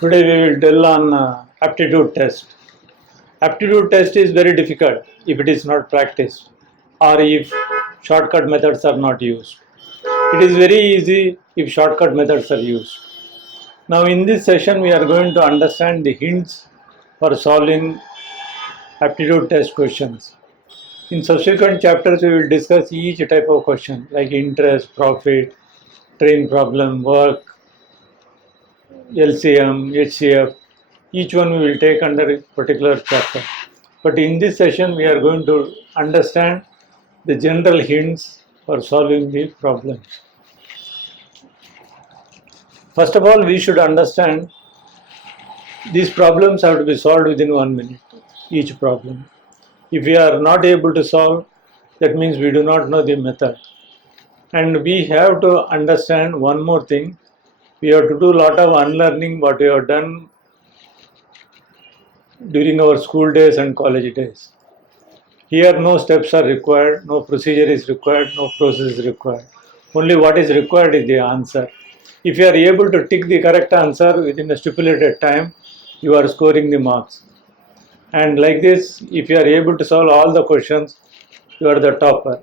Today we will delve on aptitude test. Aptitude test is very difficult if it is not practiced or if shortcut methods are not used. It is very easy if shortcut methods are used. Now in this session we are going to understand the hints for solving aptitude test questions. In subsequent chapters we will discuss each type of question like interest, profit, train problem, work, LCM, HCF. Each one we will take under a particular chapter. But in this session we are going to understand the general hints for solving the problems. First of all, we should understand these problems have to be solved within 1 minute, each problem. If we are not able to solve, that means we do not know the method. And we have to understand one more thing. We have to do a lot of unlearning what we have done during our school days and college days. Here no steps are required, no procedure is required, no process is required. Only what is required is the answer. If you are able to tick the correct answer within a stipulated time, you are scoring the marks. And like this, if you are able to solve all the questions, you are the topper.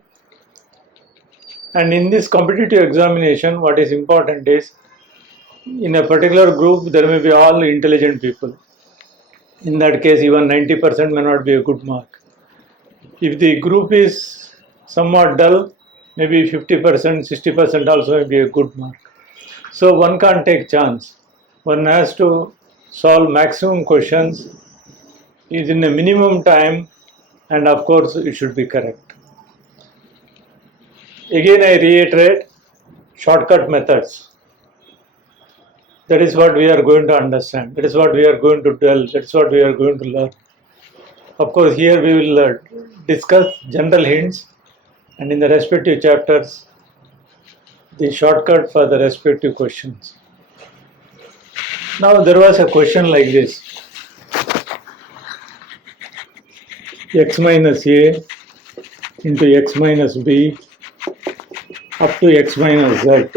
And in this competitive examination, what is important is, in a particular group, there may be all intelligent people. In that case, even 90% may not be a good mark. If the group is somewhat dull, maybe 50%, 60% also may be a good mark. So one can't take chance. One has to solve maximum questions within a minimum time, and of course it should be correct. Again I reiterate, shortcut methods. That is what we are going to understand. That is what we are going to delve. That is what we are going to learn. Of course, here we will discuss general hints, and in the respective chapters, the shortcut for the respective questions. Now there was a question like this. X minus a into x minus b up to x minus z.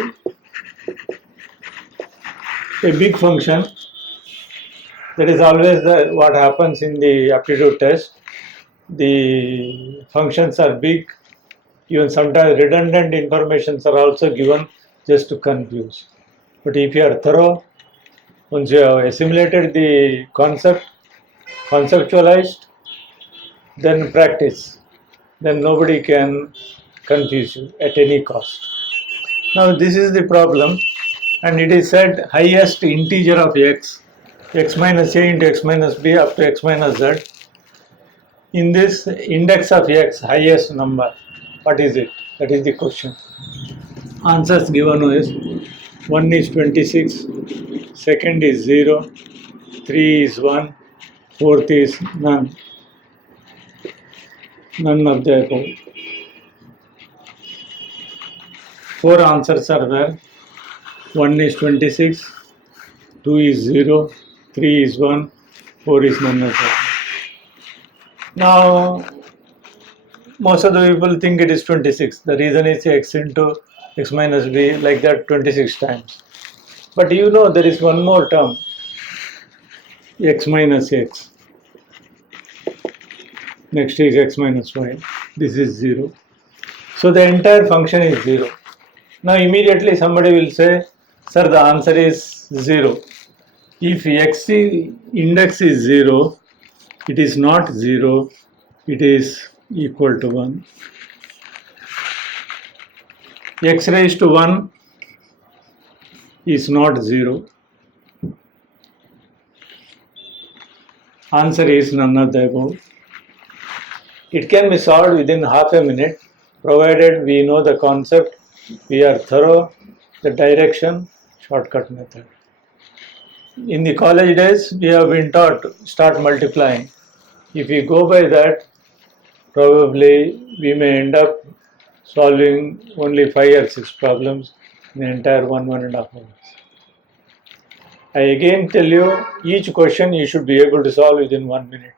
A big function. That is always what happens in the aptitude test. The functions are big. Even sometimes redundant informations are also given just to confuse. But if you are thorough, once you have assimilated the concept, conceptualized, then practice. Then nobody can confuse you at any cost. Now this is the problem, and it is said highest integer of x minus a into x minus b up to x minus z. In this index of x, highest number, what is it? That is the question. Answers given is 1 is 26, second is 0, 3 is 1, fourth is none. None of the above. 4 answers are there. 1 is 26, 2 is 0, 3 is 1, 4 is none of them. Now, most of the people think it is 26. The reason is x into x minus b, like that 26 times. But you know there is one more term, x minus x. Next is x minus y. This is 0. So the entire function is 0. Now immediately somebody will say, sir, the answer is 0. If x index is 0, it is not 0, it is equal to 1. X raised to 1 is not 0. Answer is none of the above. It can be solved within half a minute, provided we know the concept, we are thorough, the direction, shortcut method. In the college days, we have been taught to start multiplying. If we go by that, probably we may end up solving only 5 or 6 problems in the entire 1.5 hours. I again tell you, each question you should be able to solve within 1 minute.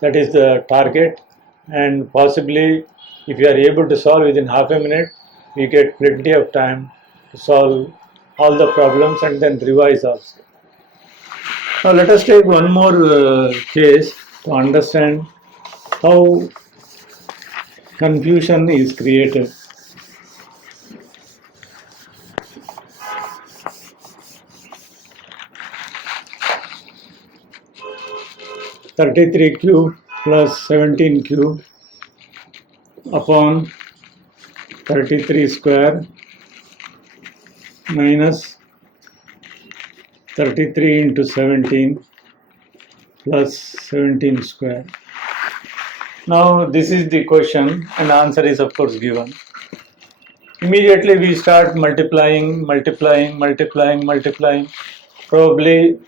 That is the target, and possibly if you are able to solve within half a minute, we get plenty of time to solve all the problems and then revise also. Now let us take one more case to understand how confusion is created. (33 cube plus 17 cube upon 33 square minus 33 into 17 plus 17 square. Now this is the question and the answer is of course given. Immediately we start multiplying. Probably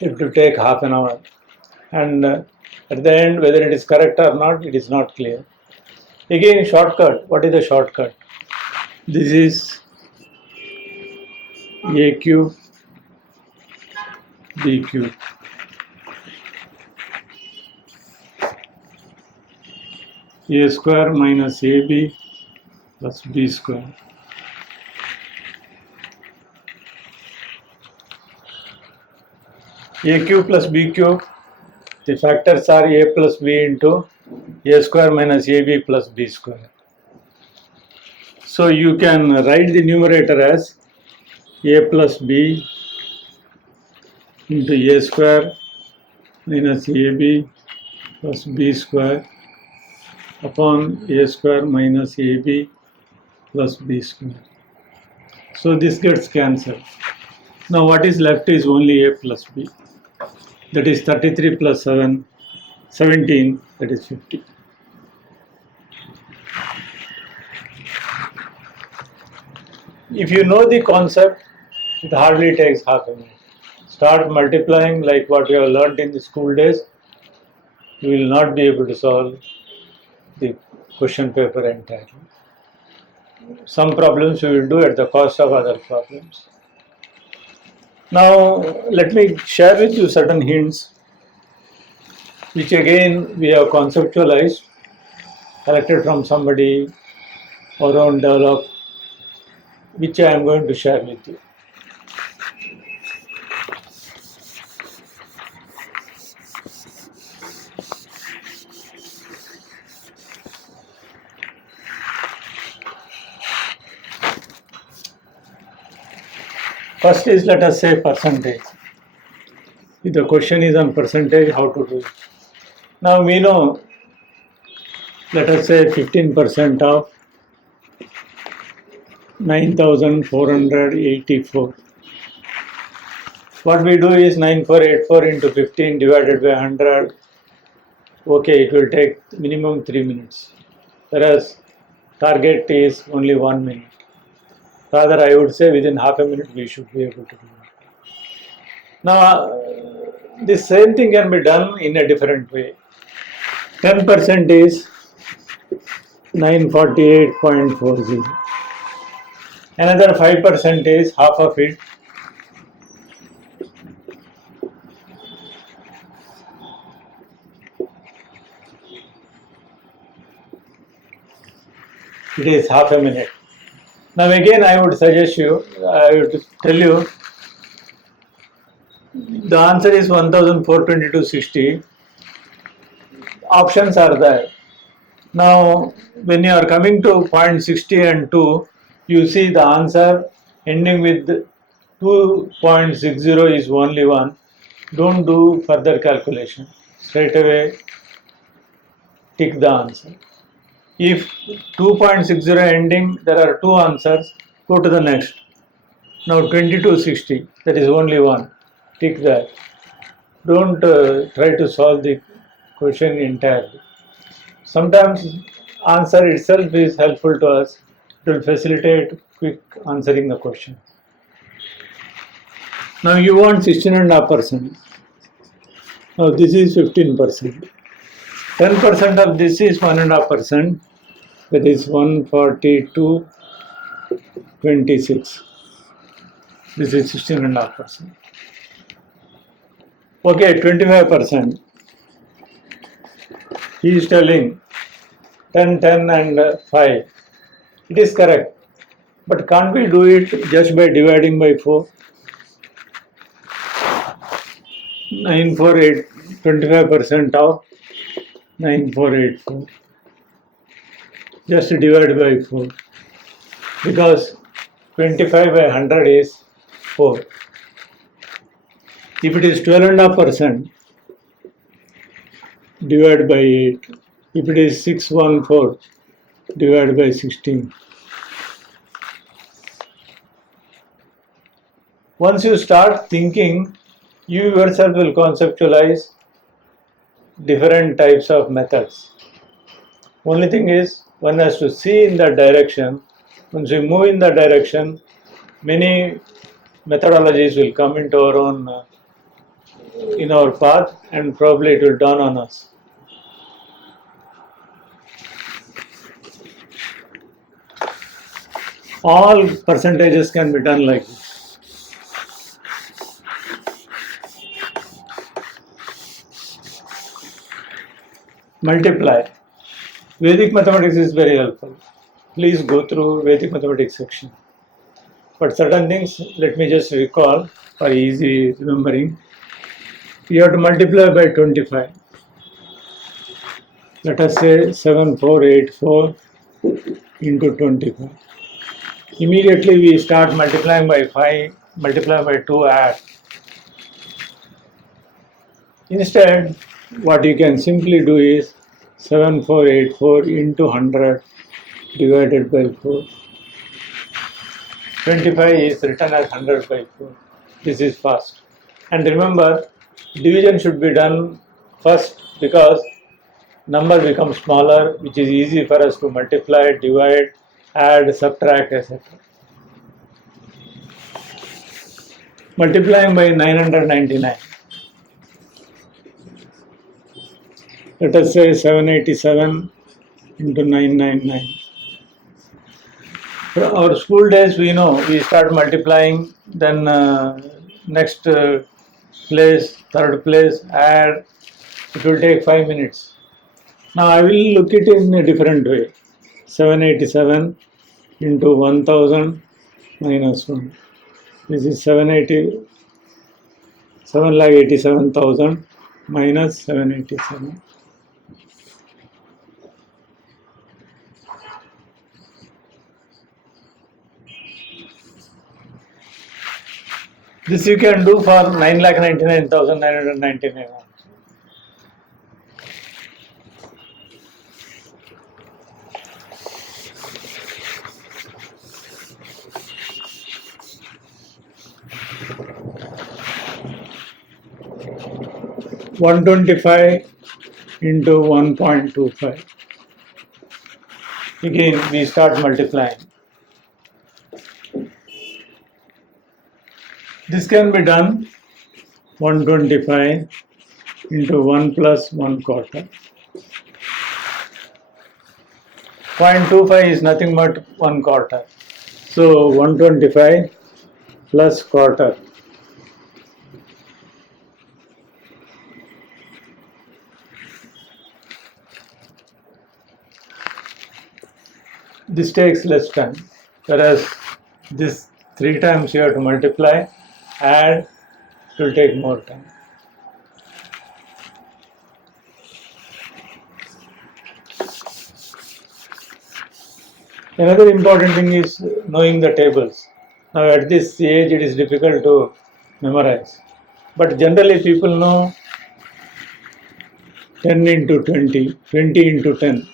it will take half an hour, and at the end whether it is correct or not, it is not clear. Again, shortcut. What is the shortcut? This is a cube b cube. A square minus ab plus b square. A cube plus b cube, the factors are a plus b into a square minus ab plus b square. So you can write the numerator as a plus b into a square minus ab plus b square upon a square minus ab plus b square. So this gets cancelled. Now what is left is only a plus b. That is 33 plus 7, 17, that is 50. If you know the concept, it hardly takes half a minute. Start multiplying like what you have learned in the school days. You will not be able to solve the question paper entirely. Some problems you will do at the cost of other problems. Now let me share with you certain hints which again we have conceptualized, collected from somebody or own developed, which I am going to share with you. First is, let us say, percentage. If the question is on percentage, how to do it? Now we know, let us say 15% of 9,484. What we do is 9484 into 15 divided by 100. Okay, it will take minimum 3 minutes. Whereas target is only 1 minute. Rather, I would say within half a minute we should be able to do it. Now, this same thing can be done in a different way. 10% is 948.40. Another 5% is half of it. It is half a minute. Now again I would suggest you, I would tell you, the answer is 1422.60. Options are there. Now when you are coming to 0.60 and 2, you see the answer ending with 2.60 is only one. Don't do further calculation. Straight away tick the answer. If 2.60 ending, there are two answers, go to the next. Now 2260, that is only one. Tick that. Don't try to solve the question entirely. Sometimes answer itself is helpful to us. It will facilitate quick answering the question. Now you want 16.5%. Now this is 15%. 10% of this is 1.5%. That is 142.26. This is 16.5%. Okay, 25%. He is telling 10, 10 and 5. It is correct. But can't we do it just by dividing by 4? 948, 25% of 9484. Just divide by 4 because 25 by 100 is 4. If it is 12.5%, divide by 8. If it is 614, divide by 16. Once you start thinking, you yourself will conceptualize different types of methods. Only thing is, one has to see in that direction. Once we move in that direction, many methodologies will come into our own in our path, and probably it will dawn on us. All percentages can be done like this. Multiply. Vedic mathematics is very helpful. Please go through Vedic mathematics section. But certain things, let me just recall for easy remembering. You have to multiply by 25. Let us say 7484 into 25. Immediately we start multiplying by 5, multiply by 2, add. Instead, what you can simply do is 7484 into 100 divided by 4. 25 is written as 100 by 4. This is fast. And remember, division should be done first because number becomes smaller, which is easy for us to multiply, divide, add, subtract, etc. Multiplying by 999. Let us say 787 into 999. From our school days, we know we start multiplying, then next place, third place, add. It will take 5 minutes. Now I will look it in a different way. 787 into 1000 minus 1. This is 7,87,000 minus 787. This you can do for 9,99,999. $125 into 1.25. Again, we start multiplying. This can be done 125 into 1 plus 1 quarter. 0.25 is nothing but 1 quarter. So 125 plus quarter. This takes less time, whereas this 3 times you have to multiply, add, it will take more time. Another important thing is knowing the tables. Now at this age it is difficult to memorize, but generally people know 10 into 20, 20 into 10,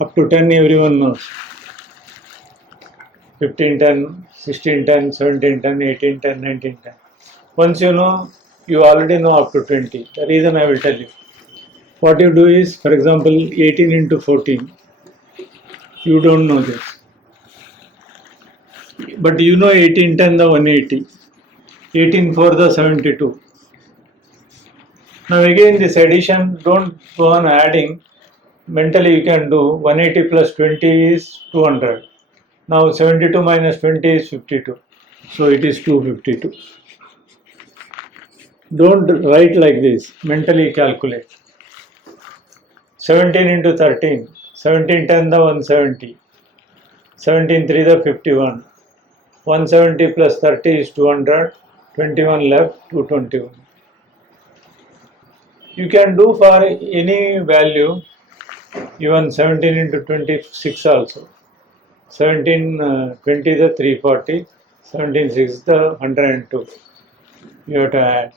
up to 10 everyone knows. 1510, 1610, 1710, 1810, 1910. Once you know, you already know up to 20. The reason I will tell you. What you do is, for example, 18 into 14. You don't know this. But you know 1810 the 180. 18 4 the 72. Now again this addition, don't go on adding. Mentally you can do 180 plus 20 is 200. Now 72 minus 20 is 52. So it is 252. Don't write like this. Mentally calculate. 17 into 13. 1710 the 170. 17 3 the 51. 170 plus 30 is 200. 21 left, 221. You can do for any value, even 17 into 26 also. 17 20 the 340, 17 6 the 102. You have to add.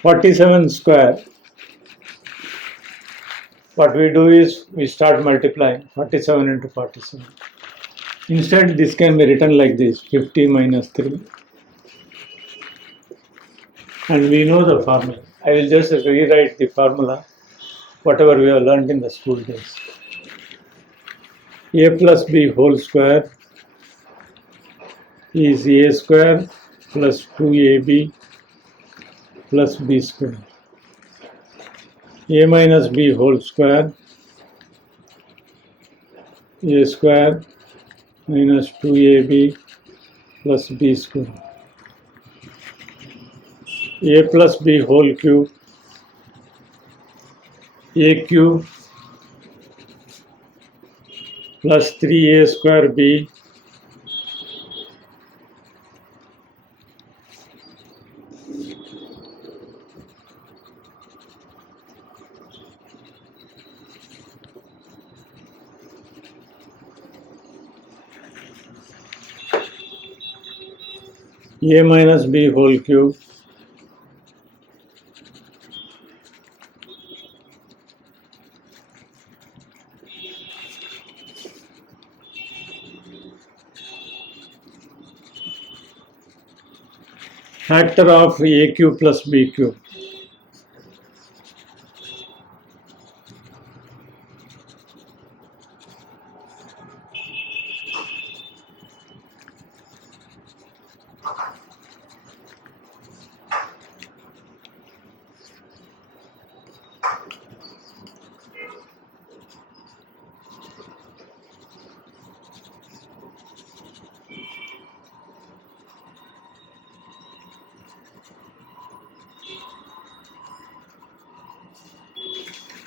(47) square. What we do is we start multiplying 47 into 47. Instead, this can be written like this: 50 minus 3. And we know the formula. I will just rewrite the formula, whatever we have learned in the school days. A plus B whole square is A square plus 2AB plus B square. A minus B whole square, A square minus 2AB plus B square. A plus B whole cube, A cube plus 3A square B A minus B whole cube factor of A cube plus B cube.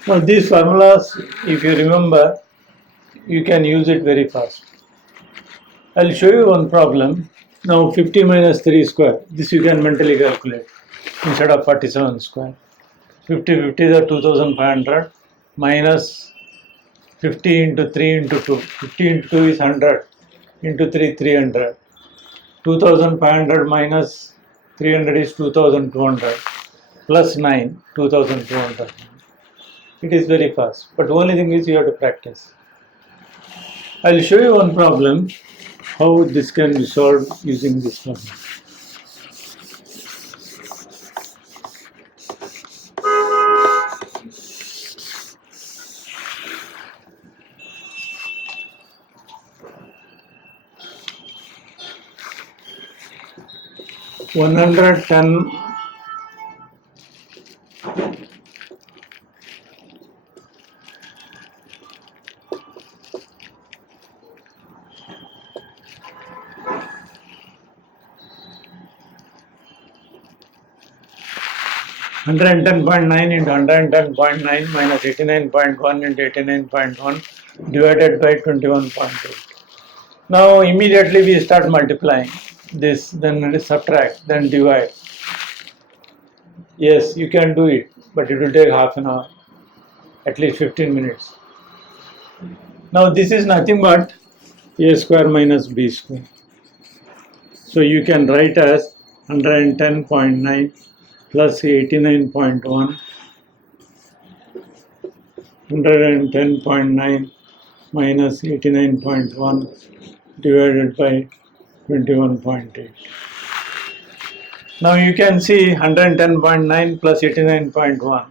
Now these formulas, if you remember, you can use it very fast. I'll show you one problem. Now 50 minus 3 square, this you can mentally calculate instead of 47 square. 50 50 is 2500 minus 50 into 3 into 2. 50 into 2 is 100 into 3 300. 2500 minus 300 is 2200 plus 9 2200. It is very fast, but the only thing is you have to practice. I'll show you one problem how this can be solved using this problem. (110) 110.9 into 110.9 minus 89.1 into 89.1 divided by 21.8. Now immediately we start multiplying this, then subtract, then divide. Yes, you can do it, but it will take half an hour, at least 15 minutes. Now this is nothing but A square minus B square. So you can write as 110.9 plus 89.1, 110.9 minus 89.1 divided by 21.8. Now you can see 110.9 plus 89.1.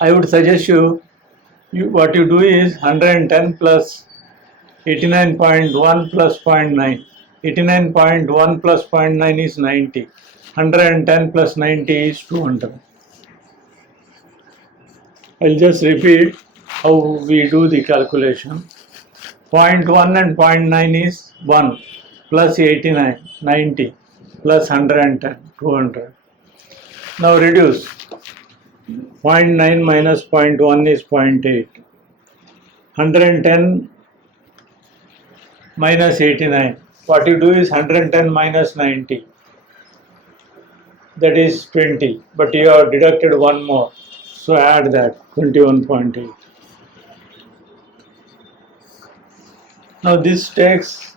I would suggest you what you do is 110 plus 89.1 plus 0.9. 89.1 plus 0.9 is 90. 110 plus 90 is 200. I'll just repeat how we do the calculation. 0.1 and 0.9 is 1 plus 89, 90 plus 110, 200. Now reduce. 0.9 minus 0.1 is 0.8. 110 minus 89. What you do is 110 minus 90. That is 20. But you have deducted one more. So add that 21.8. Now this takes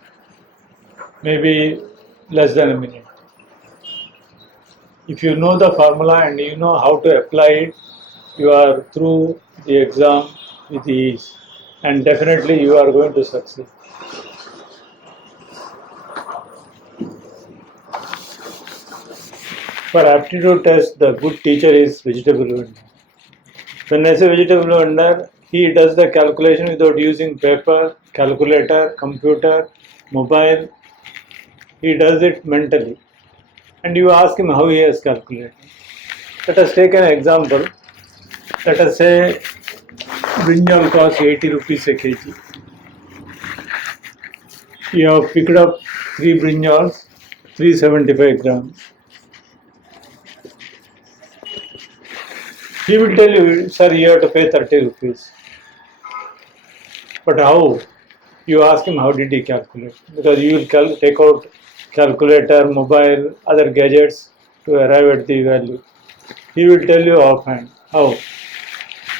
maybe less than a minute. If you know the formula and you know how to apply it, you are through the exam with ease, and definitely you are going to succeed. For aptitude test, the good teacher is vegetable vendor. When I say vegetable vendor, he does the calculation without using paper, calculator, computer, mobile. He does it mentally. And you ask him how he has calculated. Let us take an example. Let us say brinjal costs 80 rupees a kg. You have picked up 3 brinjals, 375 grams. He will tell you, sir, you have to pay 30 rupees. But how? You ask him how did he calculate? Because you will take out calculator, mobile, other gadgets to arrive at the value. He will tell you offhand. How?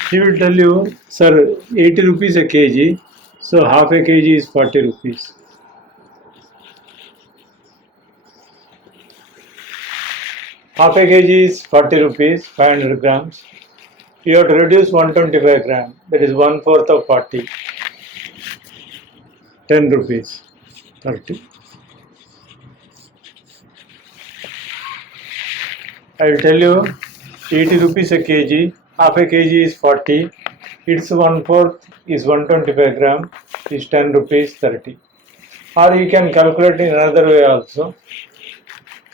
He will tell you, sir, 80 rupees a kg, so half a kg is 40 rupees. Half a kg is 40 rupees, 500 grams. You have to reduce 125 grams, that is 1/4 of 40. 10 rupees, 30. I will tell you 80 rupees a kg, half a kg is 40, its 1/4 is 125 gram, is 10 rupees 30. Or you can calculate in another way also.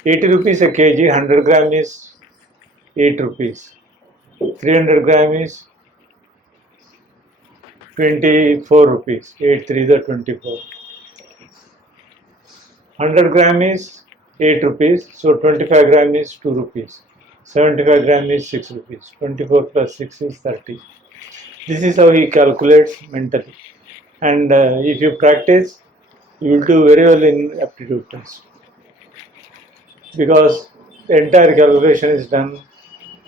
80 rupees a kg, 100 gram is 8 rupees. 300 gram is 24 rupees. 8 3 the 24. 100 gram is 8 rupees, so 25 gram is 2 rupees. 75 gram is 6 rupees. 24 plus 6 is 30. This is how he calculates mentally. And if you practice, you will do very well in aptitude test. Because the entire calculation is done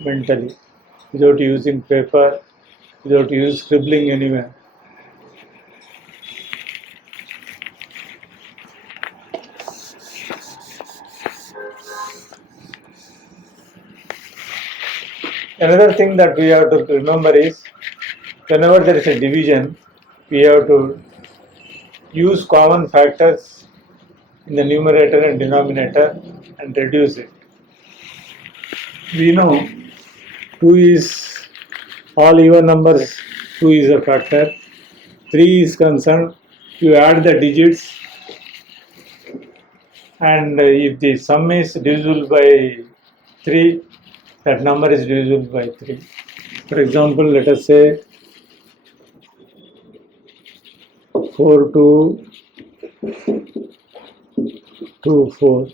mentally, without using paper, without using scribbling anywhere. Another thing that we have to remember is, whenever there is a division, we have to use common factors in the numerator and denominator and reduce it. We know 2 is all even numbers, 2 is a factor. 3 is concerned, you add the digits, and if the sum is divisible by 3, that number is divisible by 3. For example, let us say 4 to 2, 4.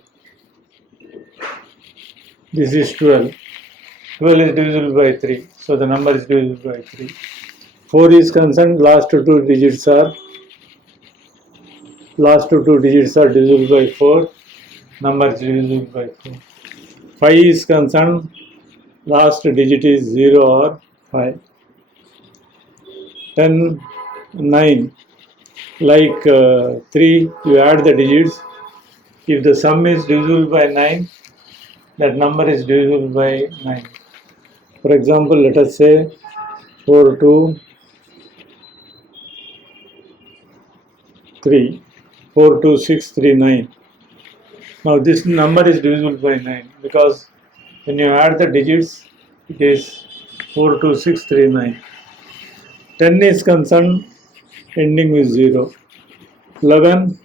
This is 12. 12 is divisible by 3. So the number is divisible by 3. 4 is concerned, last two digits are divisible by 4. Number is divisible by 4. 5 is concerned, last digit is 0 or 5. 10, 9. Like 3, you add the digits. If the sum is divisible by 9, that number is divisible by 9. For example, let us say 4 to 3. 4 to 6, 3, 9. Now this number is divisible by 9 because when you add the digits, it is 4 to 6, 3, 9. 10 is concerned, ending with 0. 11,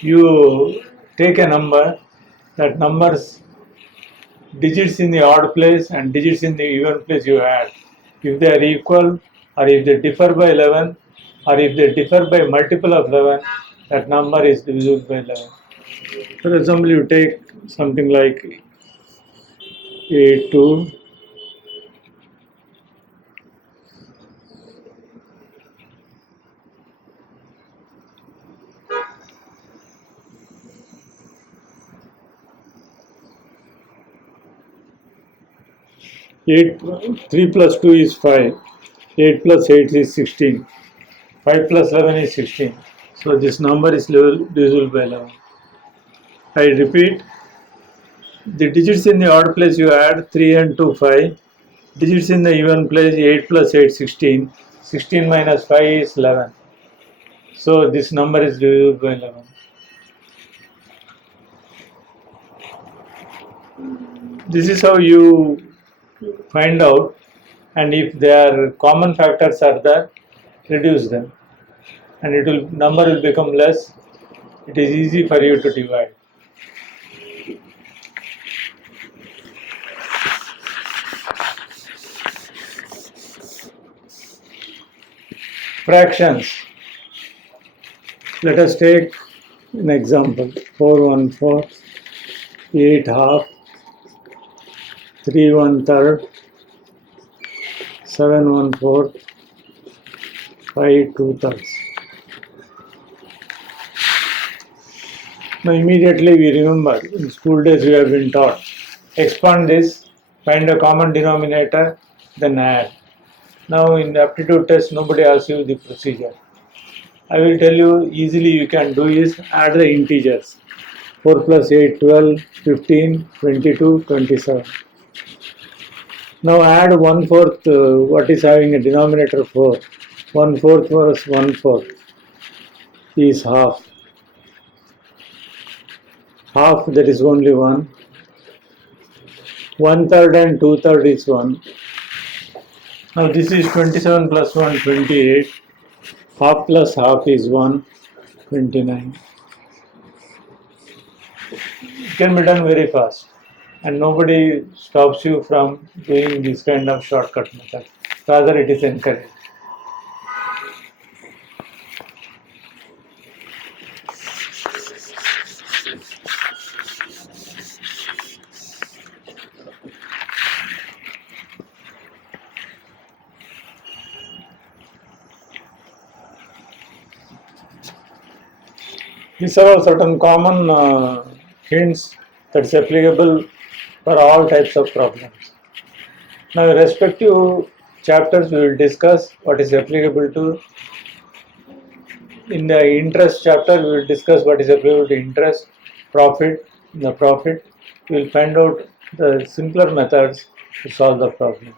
you take a number, that numbers, digits in the odd place and digits in the even place you add. If they are equal, or if they differ by 11, or if they differ by multiple of 11, that number is divisible by 11. For example, you take something like 8 to 8, 3 plus 2 is 5. 8 plus 8 is 16. 5 plus 11 is 16. So this number is divisible by 11. I repeat, the digits in the odd place you add 3 and 2, 5. Digits in the even place 8 plus 8, 16. 16 minus 5 is 11. So this number is divisible by 11. This is how you find out, and if their common factors are there, reduce them, and number will become less. It is easy for you to divide. Fractions. Let us take an example. 4 1/4, 8 half, 3 1/3, 7 1/4, 5 2/3. Now immediately we remember, in school days we have been taught, expand this, find a common denominator, then add. Now in the aptitude test nobody asks you the procedure. I will tell you easily you can do is add the integers. 4 plus 8, 12, 15, 22, 27. Now add 1/4, what is having a denominator 4. 1/4 plus 1/4 is half. Half, that is only 1. 1/3 and 2/3 is 1. Now this is 27 plus 1, 28. Half plus half is 1, 29. It can be done very fast, and nobody stops you from doing this kind of shortcut method. Rather, it is encouraged. These are all certain common hints that's applicable for all types of problems. Now, in respective chapters, we will discuss what is applicable to. In the interest chapter, we will discuss what is applicable to interest, profit. In the profit, we will find out the simpler methods to solve the problem.